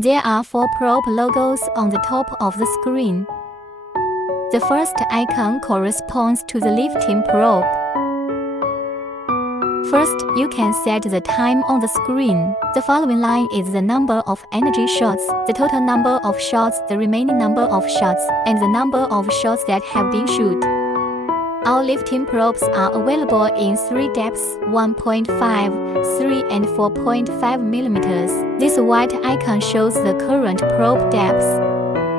There are 4 probe logos on the top of the screen. The first icon corresponds to the lifting probe. First, you can set the time on the screen. The following line is the number of energy shots, the total number of shots, the remaining number of shots, and the number of shots that have been shot. Our lifting probes are available in 3 depths, 1.5, 3 and 4.5 mm. This white icon shows the current probe depth.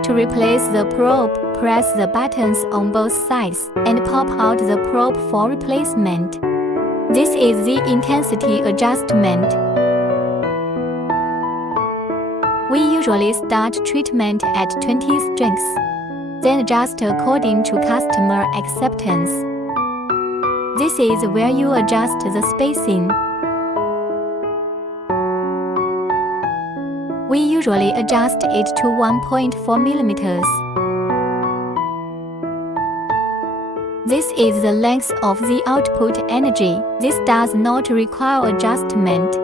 To replace the probe, press the buttons on both sides and pop out the probe for replacement. This is the intensity adjustment. We usually start treatment at 20 strengths, then adjust according to customer acceptance. This is where you adjust the spacing. We usually adjust it to 1.4 mm. This is the length of the output energy. This does not require adjustment.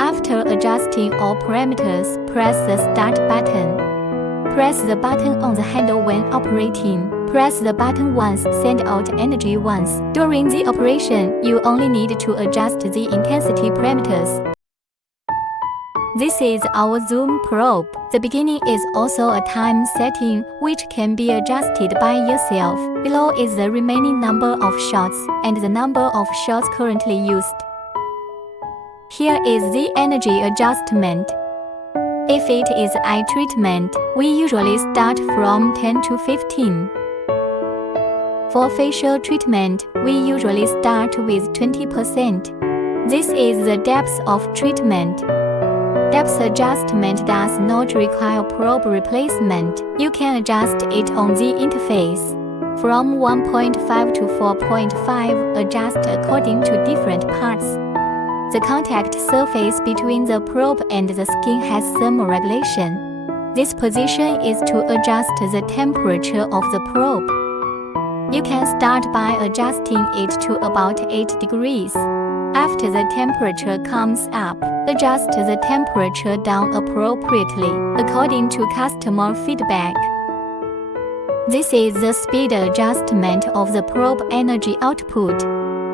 After adjusting all parameters, press the Start button. Press the button on the handle when operating. Press the button once, send out energy once. During the operation, you only need to adjust the intensity parameters. This is our zoom probe. The beginning is also a time setting, which can be adjusted by yourself. Below is the remaining number of shots and the number of shots currently used. Here is the energy adjustment. If it is eye treatment, we usually start from 10 to 15. For facial treatment, we usually start with 20%. This is the depth of treatment. Depth adjustment does not require probe replacement. You can adjust it on the interface. From 1.5 to 4.5, adjust according to different parts. The contact surface between the probe and the skin has thermoregulation. This position is to adjust the temperature of the probe. You can start by adjusting it to about 8 degrees. After the temperature comes up, adjust the temperature down appropriately, according to customer feedback. This is the speed adjustment of the probe energy output.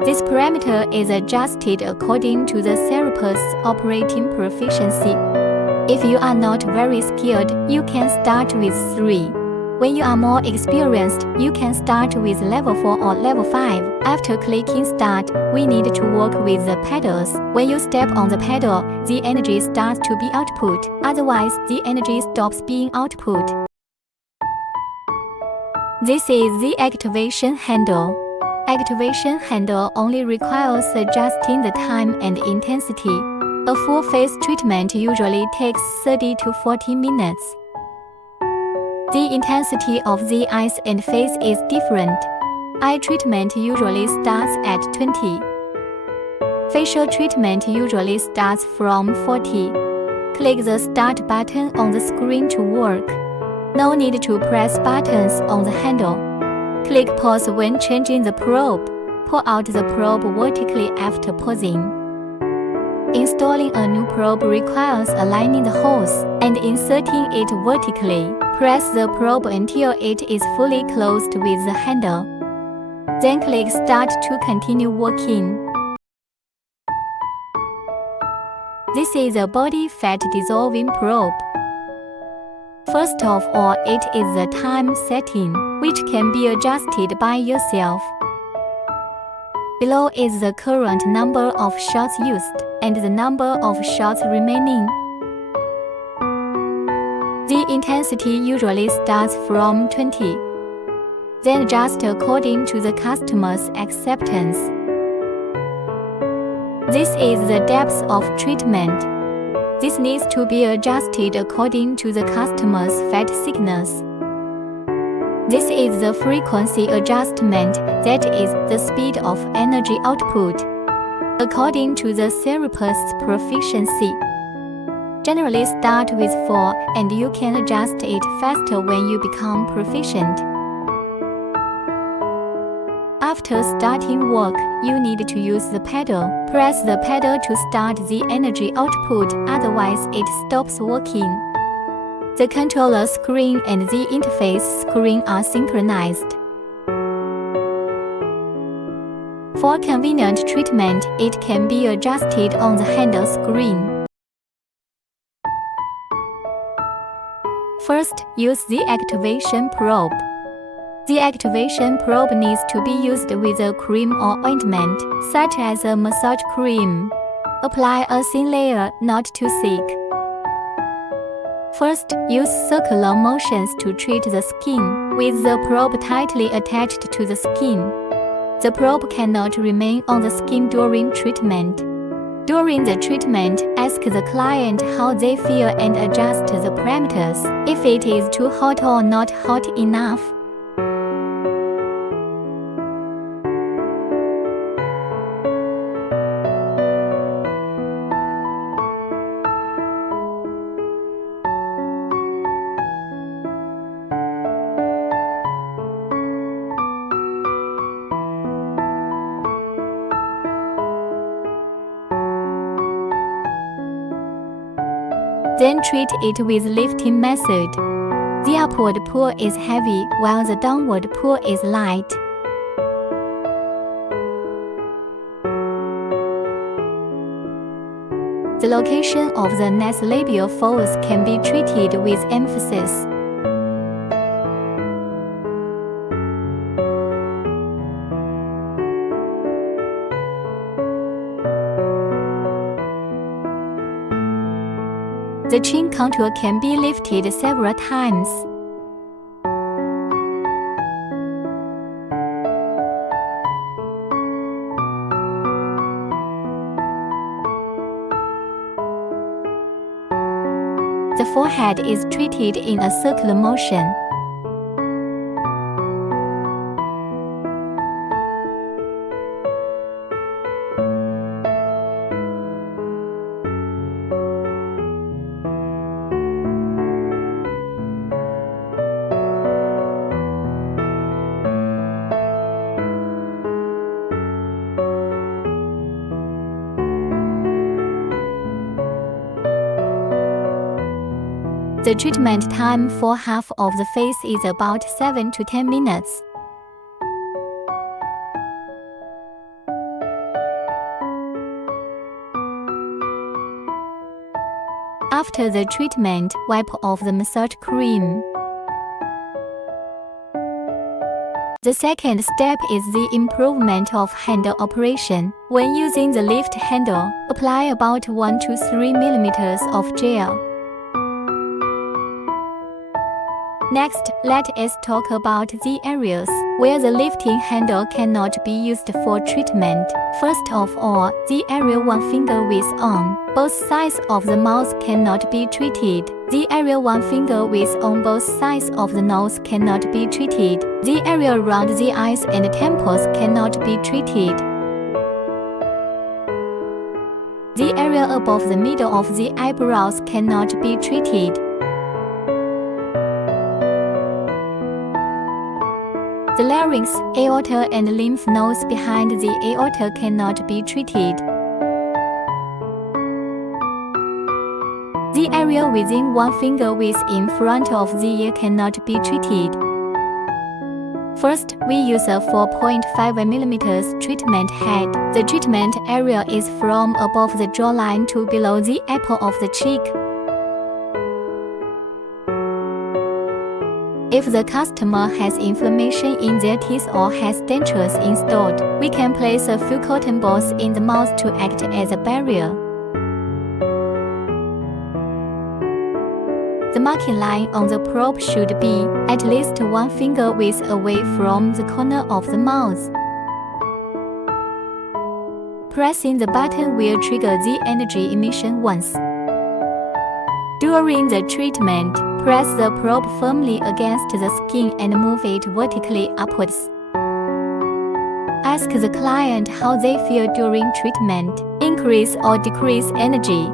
This parameter is adjusted according to the therapist's operating proficiency. If you are not very skilled, you can start with 3. When you are more experienced, you can start with level 4 or level 5. After clicking start, we need to work with the pedals. When you step on the pedal, the energy starts to be output. Otherwise, the energy stops being output. This is the activation handle. Activation handle only requires adjusting the time and intensity. A full face treatment usually takes 30 to 40 minutes. The intensity of the eyes and face is different. Eye treatment usually starts at 20. Facial treatment usually starts from 40. Click the Start button on the screen to work. No need to press buttons on the handle. Click Pause when changing the probe. Pull out the probe vertically after pausing. Installing a new probe requires aligning the holes and inserting it vertically. Press the probe until it is fully closed with the handle. Then click Start to continue working. This is a body fat dissolving probe. First of all, it is the time setting, which can be adjusted by yourself. Below is the current number of shots used and the number of shots remaining. The intensity usually starts from 20. Then adjust according to the customer's acceptance. This is the depth of treatment. This needs to be adjusted according to the customer's fat thickness. This is the frequency adjustment, that is, the speed of energy output, according to the therapist's proficiency. Generally start with 4 and you can adjust it faster when you become proficient. After starting work, you need to use the pedal. Press the pedal to start the energy output, otherwise it stops working. The controller screen and the interface screen are synchronized. For convenient treatment, it can be adjusted on the handle screen. First, use the activation probe. The activation probe needs to be used with a cream or ointment, such as a massage cream. Apply a thin layer, not too thick. First, use circular motions to treat the skin, with the probe tightly attached to the skin. The probe cannot remain on the skin during treatment. During the treatment, ask the client how they feel and adjust the parameters, if it is too hot or not hot enough. Then treat it with lifting method. The upward pull is heavy while the downward pull is light. The location of the nasolabial folds can be treated with emphasis. The chin contour can be lifted several times. The forehead is treated in a circular motion. The treatment time for half of the face is about 7 to 10 minutes. After the treatment, wipe off the massage cream. The second step is the improvement of handle operation. When using the lift handle, apply about 1 to 3 mm of gel. Next, let us talk about the areas where the lifting handle cannot be used for treatment. First of all, the area 1 finger width on both sides of the mouth cannot be treated. The area 1 finger width on both sides of the nose cannot be treated. The area around the eyes and temples cannot be treated. The area above the middle of the eyebrows cannot be treated. The larynx, aorta and lymph nodes behind the aorta cannot be treated. The area within 1 finger width in front of the ear cannot be treated. First, we use a 4.5 mm treatment head. The treatment area is from above the jawline to below the apple of the cheek. If the customer has inflammation in their teeth or has dentures installed, we can place a few cotton balls in the mouth to act as a barrier. The marking line on the probe should be at least 1 finger width away from the corner of the mouth. Pressing the button will trigger the energy emission once. During the treatment, press the probe firmly against the skin and move it vertically upwards. Ask the client how they feel during treatment. Increase or decrease energy.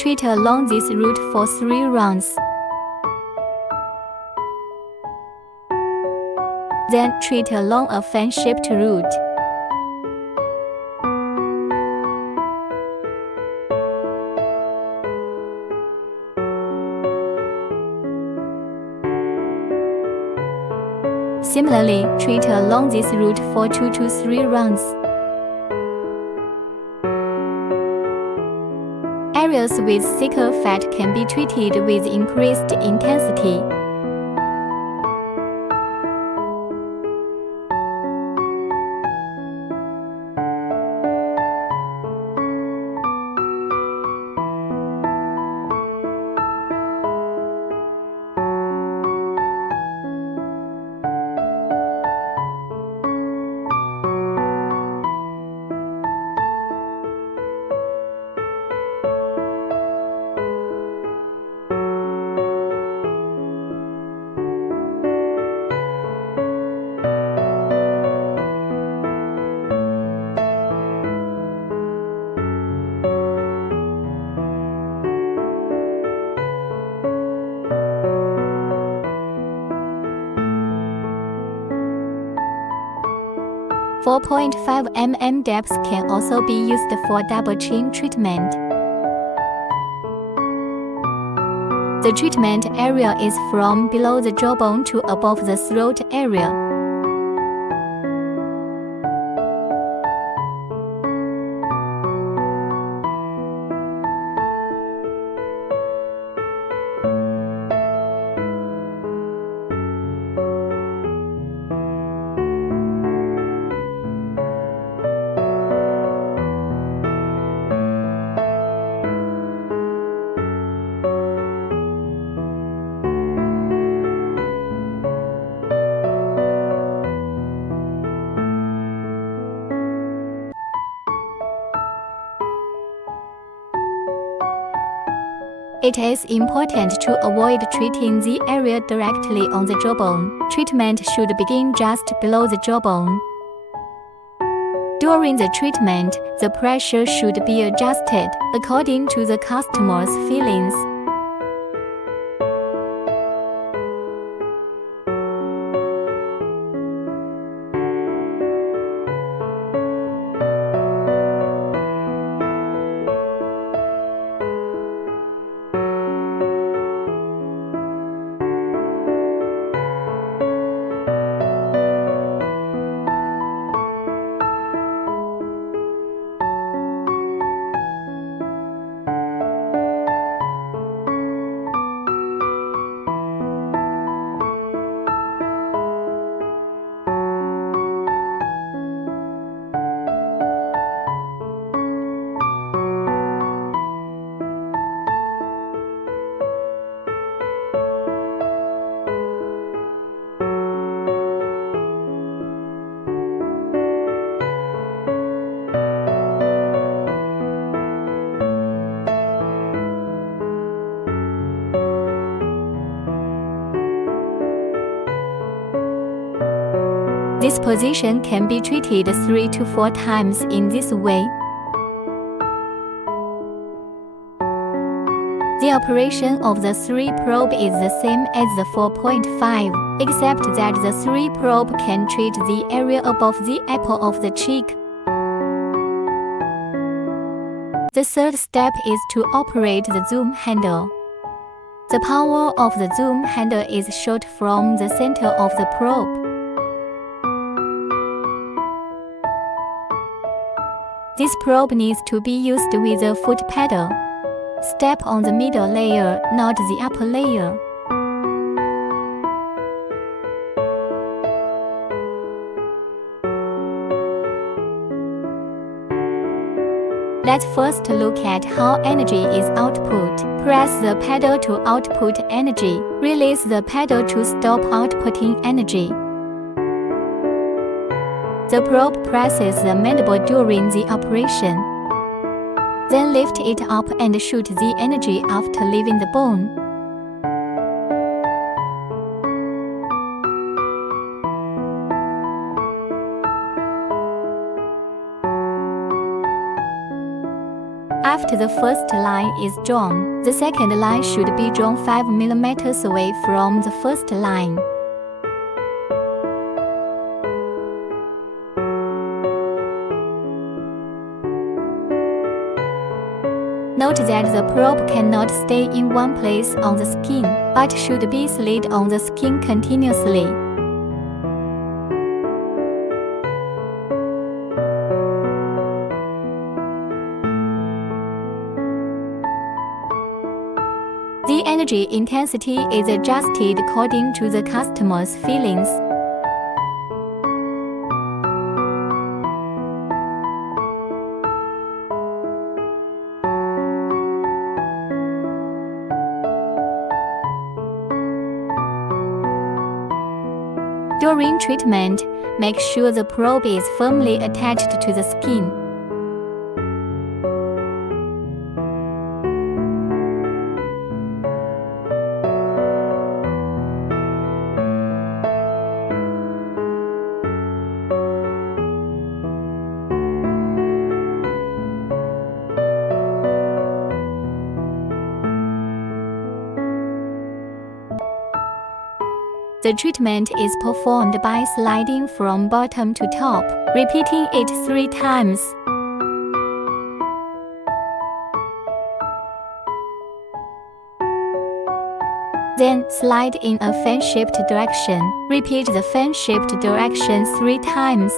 Treat along this route for 3 rounds. Then treat along a fan-shaped route. Similarly, treat along this route for 2 to 3 rounds. Areas with thicker fat can be treated with increased intensity. .5 mm depth can also be used for double chin treatment. The treatment area is from below the jawbone to above the throat area. It is important to avoid treating the area directly on the jawbone. Treatment should begin just below the jawbone. During the treatment, the pressure should be adjusted according to the customer's feelings. This position can be treated 3 to 4 times in this way. The operation of the 3 probe is the same as the 4.5, except that the 3 probe can treat the area above the apple of the cheek. The third step is to operate the zoom handle. The power of the zoom handle is shot from the center of the probe. This probe needs to be used with a foot pedal. Step on the middle layer, not the upper layer. Let's first look at how energy is output. Press the pedal to output energy. Release the pedal to stop outputting energy. The probe presses the mandible during the operation. Then lift it up and shoot the energy after leaving the bone. After the first line is drawn, the second line should be drawn 5 mm away from the first line. Note that the probe cannot stay in one place on the skin, but should be slid on the skin continuously. The energy intensity is adjusted according to the customer's feelings. During treatment, make sure the probe is firmly attached to the skin. The treatment is performed by sliding from bottom to top, repeating it 3 times. Then slide in a fan-shaped direction. Repeat the fan-shaped direction 3 times.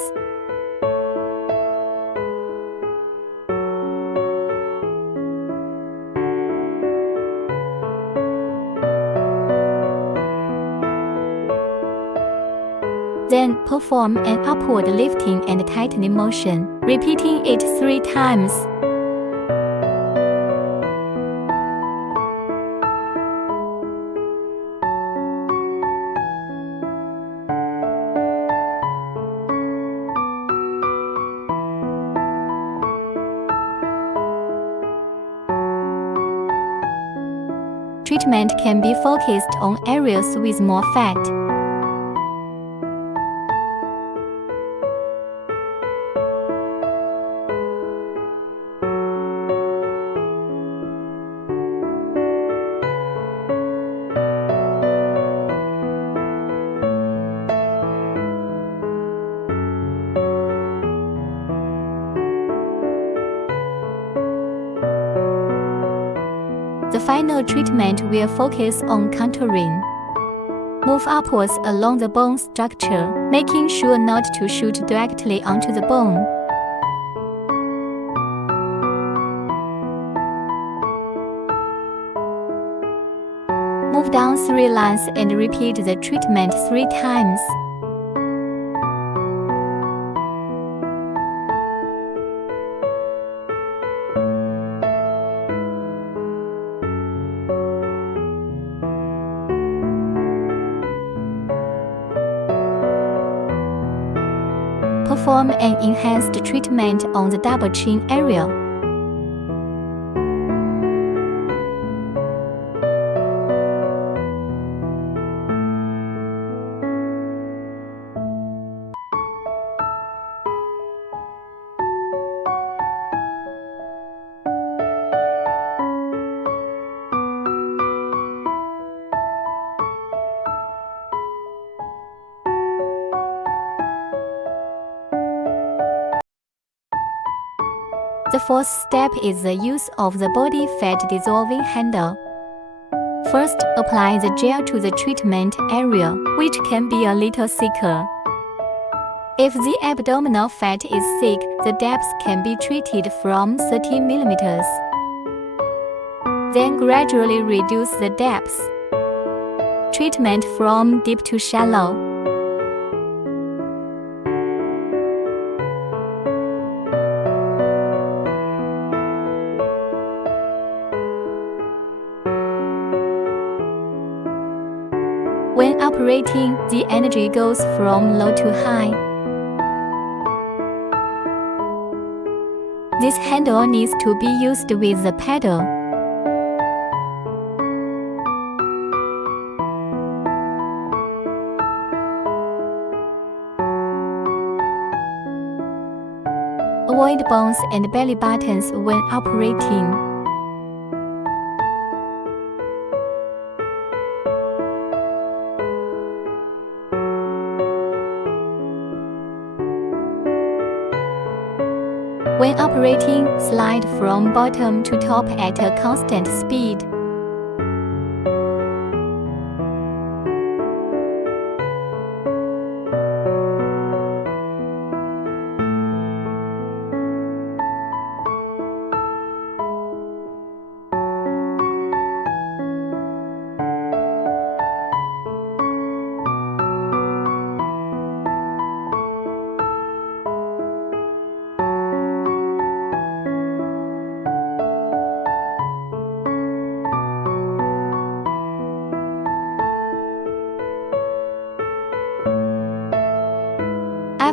Then perform an upward lifting and tightening motion, repeating it 3 times. Treatment can be focused on areas with more fat. The final treatment will focus on contouring. Move upwards along the bone structure, making sure not to shoot directly onto the bone. Move down 3 lines and repeat the treatment 3 times. Perform an enhanced treatment on the double chin area. The fourth step is the use of the body fat dissolving handle. First, apply the gel to the treatment area, which can be a little thicker. If the abdominal fat is thick, the depth can be treated from 30 mm. Then gradually reduce the depth. Treatment from deep to shallow. When operating, the energy goes from low to high. This handle needs to be used with the paddle. Avoid bones and belly buttons when operating. When operating, slide from bottom to top at a constant speed.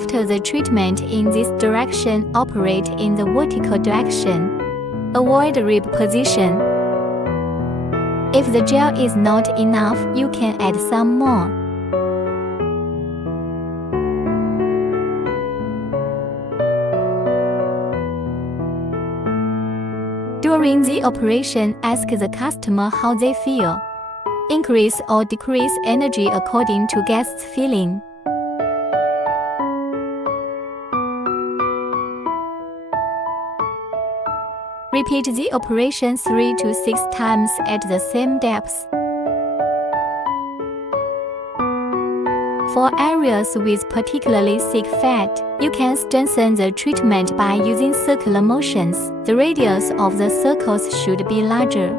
After the treatment in this direction, operate in the vertical direction. Avoid rib position. If the gel is not enough, you can add some more. During the operation, ask the customer how they feel. Increase or decrease energy according to guest's feeling. Repeat the operation 3 to 6 times at the same depth. For areas with particularly thick fat, you can strengthen the treatment by using circular motions. The radius of the circles should be larger.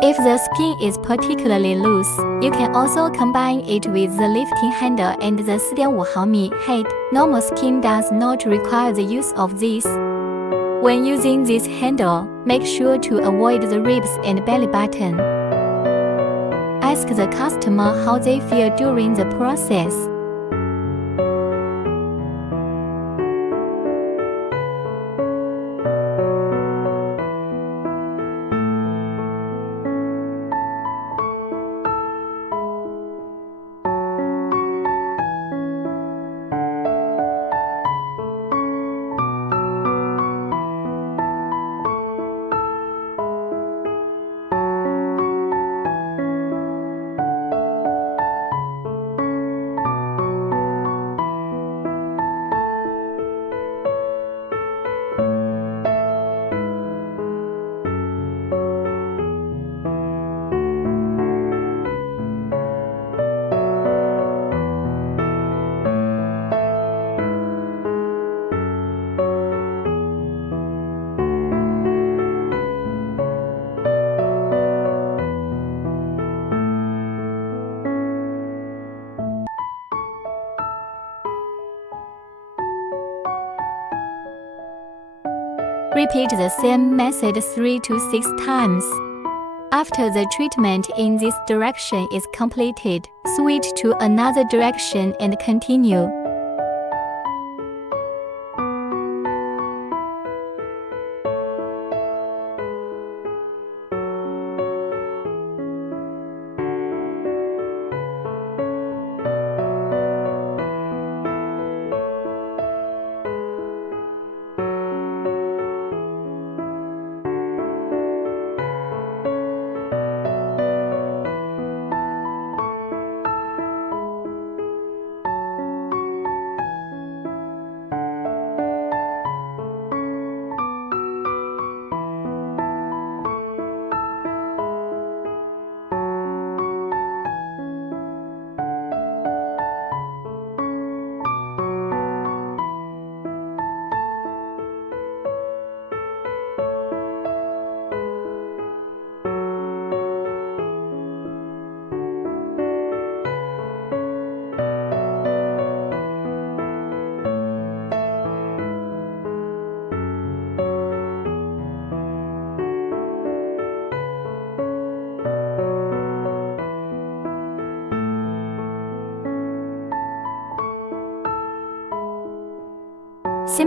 If the skin is particularly loose, you can also combine it with the lifting handle and the 4.5 毫米 head. Normal skin does not require the use of this. When using this handle, make sure to avoid the ribs and belly button. Ask the customer how they feel during the process. Repeat the same method 3 to 6 times. After the treatment in this direction is completed, switch to another direction and continue.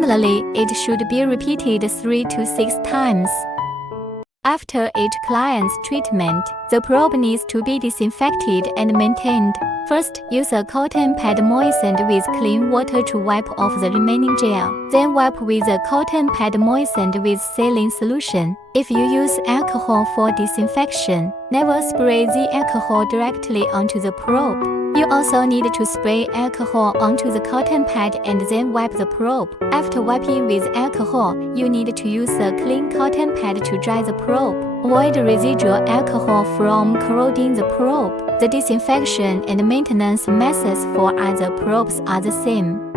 Similarly, it should be repeated 3 to 6 times. After each client's treatment, the probe needs to be disinfected and maintained. First, use a cotton pad moistened with clean water to wipe off the remaining gel. Then wipe with a cotton pad moistened with saline solution. If you use alcohol for disinfection, never spray the alcohol directly onto the probe. You also need to spray alcohol onto the cotton pad and then wipe the probe. After wiping with alcohol, you need to use a clean cotton pad to dry the probe. Avoid residual alcohol from corroding the probe. The disinfection and maintenance methods for other probes are the same.